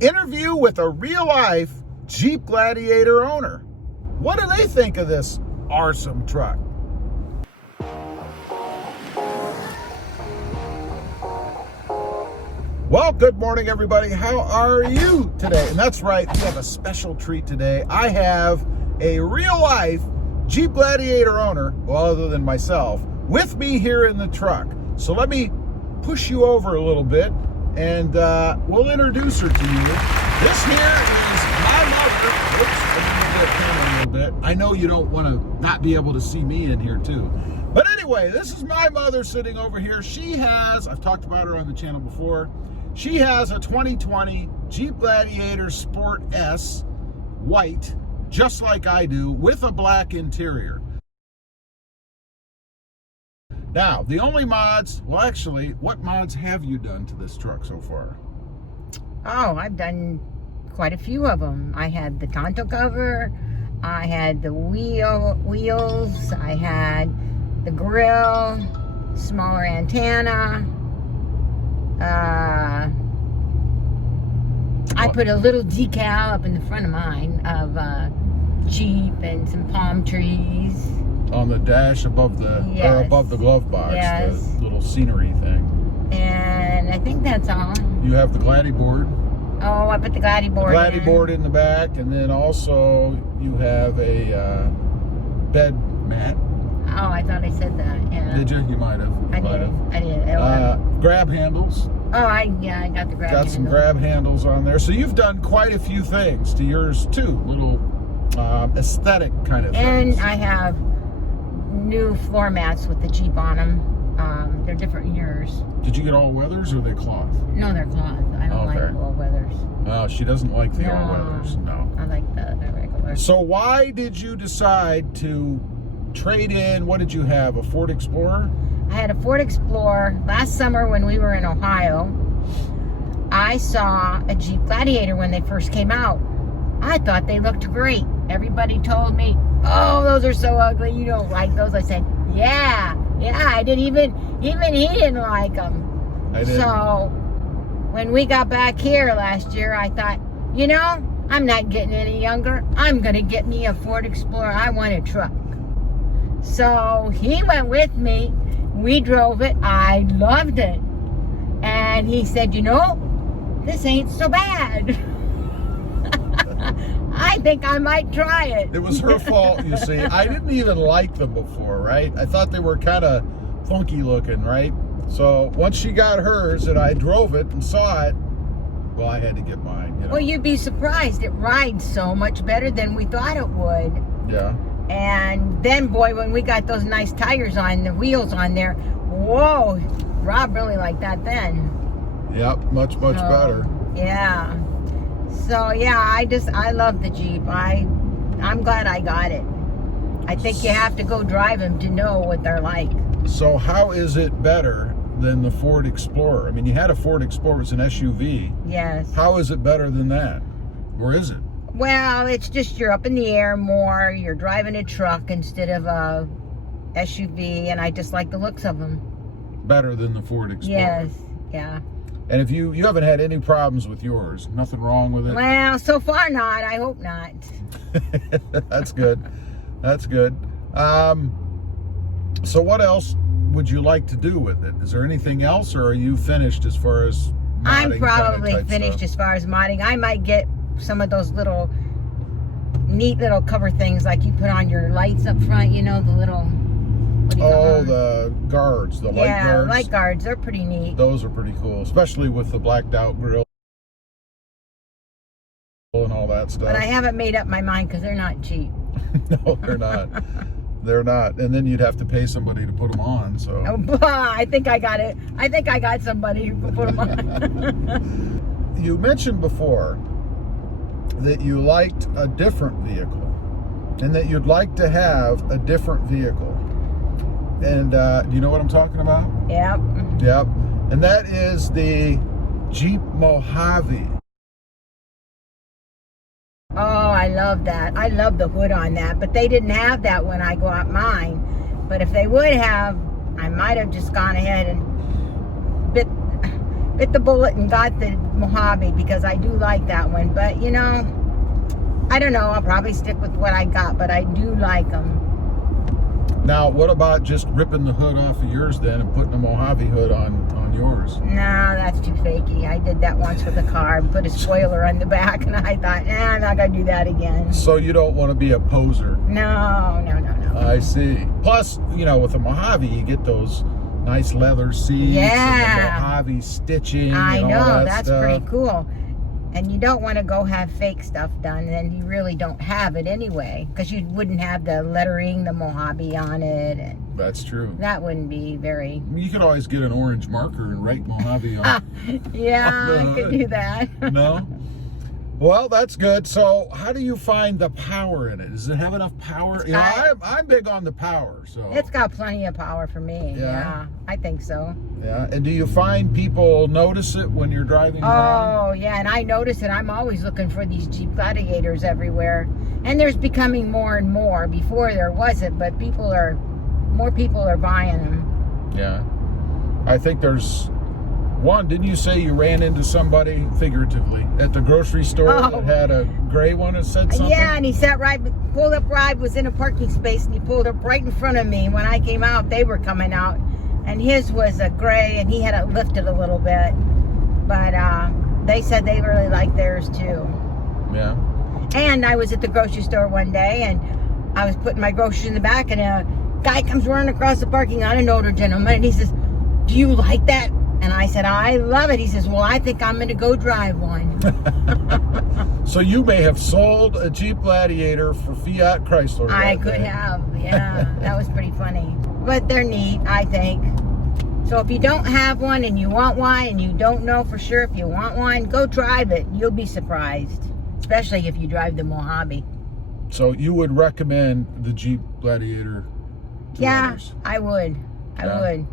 Interview with a real-life Jeep Gladiator owner. What do they think of this awesome truck? Well, good morning, everybody. How are you today? And that's right, we have a special treat today. I have a real-life Jeep Gladiator owner, well, other than myself, with me here in the truck. So let me push you over a little bit, and we'll introduce her to you. This here is my mother. Oops, let me move that camera a little bit. I know you don't want to not be able to see me in here, too. But anyway, this is my mother sitting over here. She has, I've talked about her on the channel before, she has a 2020 Jeep Gladiator Sport S, white, just like I do, with a black interior. Now, the only mods, well actually, what mods have you done to this truck so far? Oh, I've done quite a few of them. I had the tonneau cover, I had the wheels, I had the grill, smaller antenna. I put a little decal up in the front of mine of Jeep and some palm trees. On the dash above the above the glove box, yes. The little scenery thing. And I think that's all. You have the Gladi board. Oh, I put the Gladi board. The Gladi board in the back, and then also you have a bed mat. Oh, I thought I said that. Yeah. Did you? You might have. I did. Grab handles. Oh, I got the grab handles. Got some grab handles on there. So you've done quite a few things to yours too. Little aesthetic kind of things. And I have new floor mats with the Jeep on them. They're different years. Did you get all weathers or are they cloth? No, they're cloth. I don't like all weathers. Oh, she doesn't like the all weathers. No. I like the regular. So why did you decide to trade in, what did you have, a Ford Explorer? I had a Ford Explorer. Last summer when we were in Ohio, I saw a Jeep Gladiator when they first came out. I thought they looked great. Everybody told me, oh, those are so ugly, you don't like those. I said, yeah, I didn't even he didn't like them. I did. So when we got back here last year, I thought, you know, I'm not getting any younger. I'm going to get me a Ford Explorer. I want a truck. So he went with me. We drove it. I loved it. And he said, you know, this ain't so bad. I think I might try it. It was her fault, you see. I didn't even like them before, right? I thought they were kind of funky looking, right? So once she got hers and I drove it and saw it, well, I had to get mine. You know? Well, you'd be surprised. It rides so much better than we thought it would. Yeah. And then, boy, when we got those nice tires on, the wheels on there, whoa, Rob really liked that then. Yep, much better. Yeah. So, yeah, I love the Jeep. I'm glad I got it. I think you have to go drive them to know what they're like. So how is it better than the Ford Explorer? I mean, you had a Ford Explorer, it's an SUV. Yes. How is it better than that? Or is it? Well, it's just you're up in the air more. You're driving a truck instead of a SUV, and I just like the looks of them. Better than the Ford Explorer. Yes, yeah. And if you haven't had any problems with yours, nothing wrong with it? Well, so far not. I hope not. That's good. That's good. So what else would you like to do with it? Is there anything else, or are you finished as far as modding? I'm probably finished as far as modding. I might get some of those little neat little cover things like you put on your lights up front, you know, the little, what do you call them? The guards, the light guards. Yeah, light guards, they're pretty neat. Those are pretty cool, especially with the blacked out grill and all that stuff. But I haven't made up my mind because they're not cheap. No, they're not. They're not. And then you'd have to pay somebody to put them on, so. Oh, I think I got it. I think I got somebody who can put them on. You mentioned before that you liked a different vehicle and that you'd like to have a different vehicle. And do you know what I'm talking about? Yep. Yep. And that is the Jeep Mojave. Oh, I love that. I love the hood on that, but they didn't have that when I got mine. But if they would have, I might have just gone ahead and bit the bullet and got the Mojave because I do like that one. But, you know, I don't know. I'll probably stick with what I got, but I do like them. Now, what about just ripping the hood off of yours then and putting a Mojave hood on yours? No, that's too fakey. I did that once with a car and put a spoiler on the back, and I thought, I'm not going to do that again. So you don't want to be a poser? No. I see. Plus, you know, with a Mojave, you get those nice leather seats and the Mojave stitching. I and know, all that's stuff. pretty cool. And you don't want to go have fake stuff done, and you really don't have it anyway, because you wouldn't have the lettering, the Mojave on it. And that's true. that wouldn't be very... You could always get an orange marker and write Mojave on. Yeah, I could do that. No? Well, that's good. So how do you find the power in it? Does it have enough power? You know, I'm big on the power. So it's got plenty of power for me. Yeah, I think so. Yeah, and do you find people notice it when you're driving around? Oh, yeah, and I notice it. I'm always looking for these Jeep Gladiators everywhere. And there's becoming more and more. Before there wasn't, but more people are buying them. Yeah. I think there's one. Didn't you say you ran into somebody, figuratively, at the grocery store that had a gray one that said something? Yeah, and he pulled up right, was in a parking space, and he pulled up right in front of me. When I came out, they were coming out. And his was a gray, and he had it lifted a little bit. But they said they really liked theirs, too. Yeah. And I was at the grocery store one day, and I was putting my groceries in the back, and a guy comes running across the parking lot, an older gentleman, and he says, "Do you like that?" And I said, "I love it." He says, "Well, I think I'm going to go drive one." So you may have sold a Jeep Gladiator for Fiat Chrysler. I could have, yeah. That was pretty funny. But they're neat, I think. So if you don't have one and you want one and you don't know for sure if you want one, go drive it. You'll be surprised, especially if you drive the Mojave. So you would recommend the Jeep Gladiator to others? I would. I would.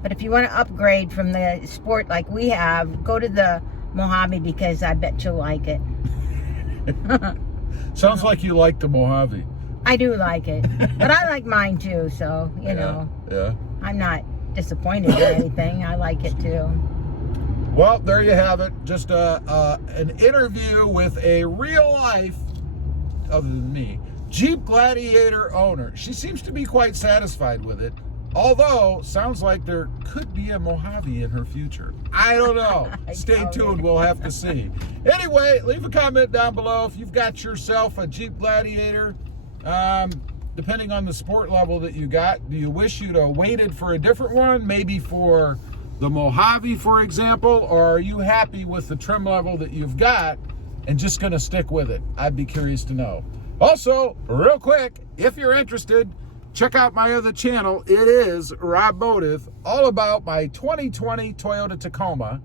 But if you want to upgrade from the Sport like we have, go to the Mojave because I bet you'll like it. Sounds like you like the Mojave. I do like it. But I like mine too, so, you know. Yeah. I'm not disappointed or anything. I like it too. Well, there you have it. Just an interview with a real life, other than me, Jeep Gladiator owner. She seems to be quite satisfied with it. Although, sounds like there could be a Mojave in her future. I don't know. Stay tuned. We'll have to see. Anyway, leave a comment down below if you've got yourself a Jeep Gladiator. Depending on the sport level that you got, do you wish you'd have waited for a different one? Maybe for the Mojave, for example? Or are you happy with the trim level that you've got and just going to stick with it? I'd be curious to know. Also, real quick, if you're interested, check out my other channel. It is Robotive, all about my 2020 Toyota Tacoma.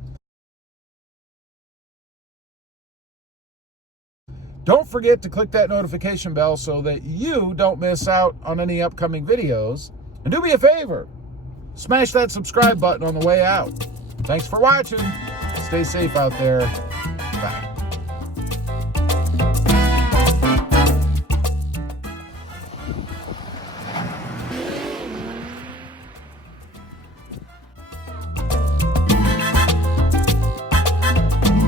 Don't forget to click that notification bell so that you don't miss out on any upcoming videos. And do me a favor, smash that subscribe button on the way out. Thanks for watching. Stay safe out there.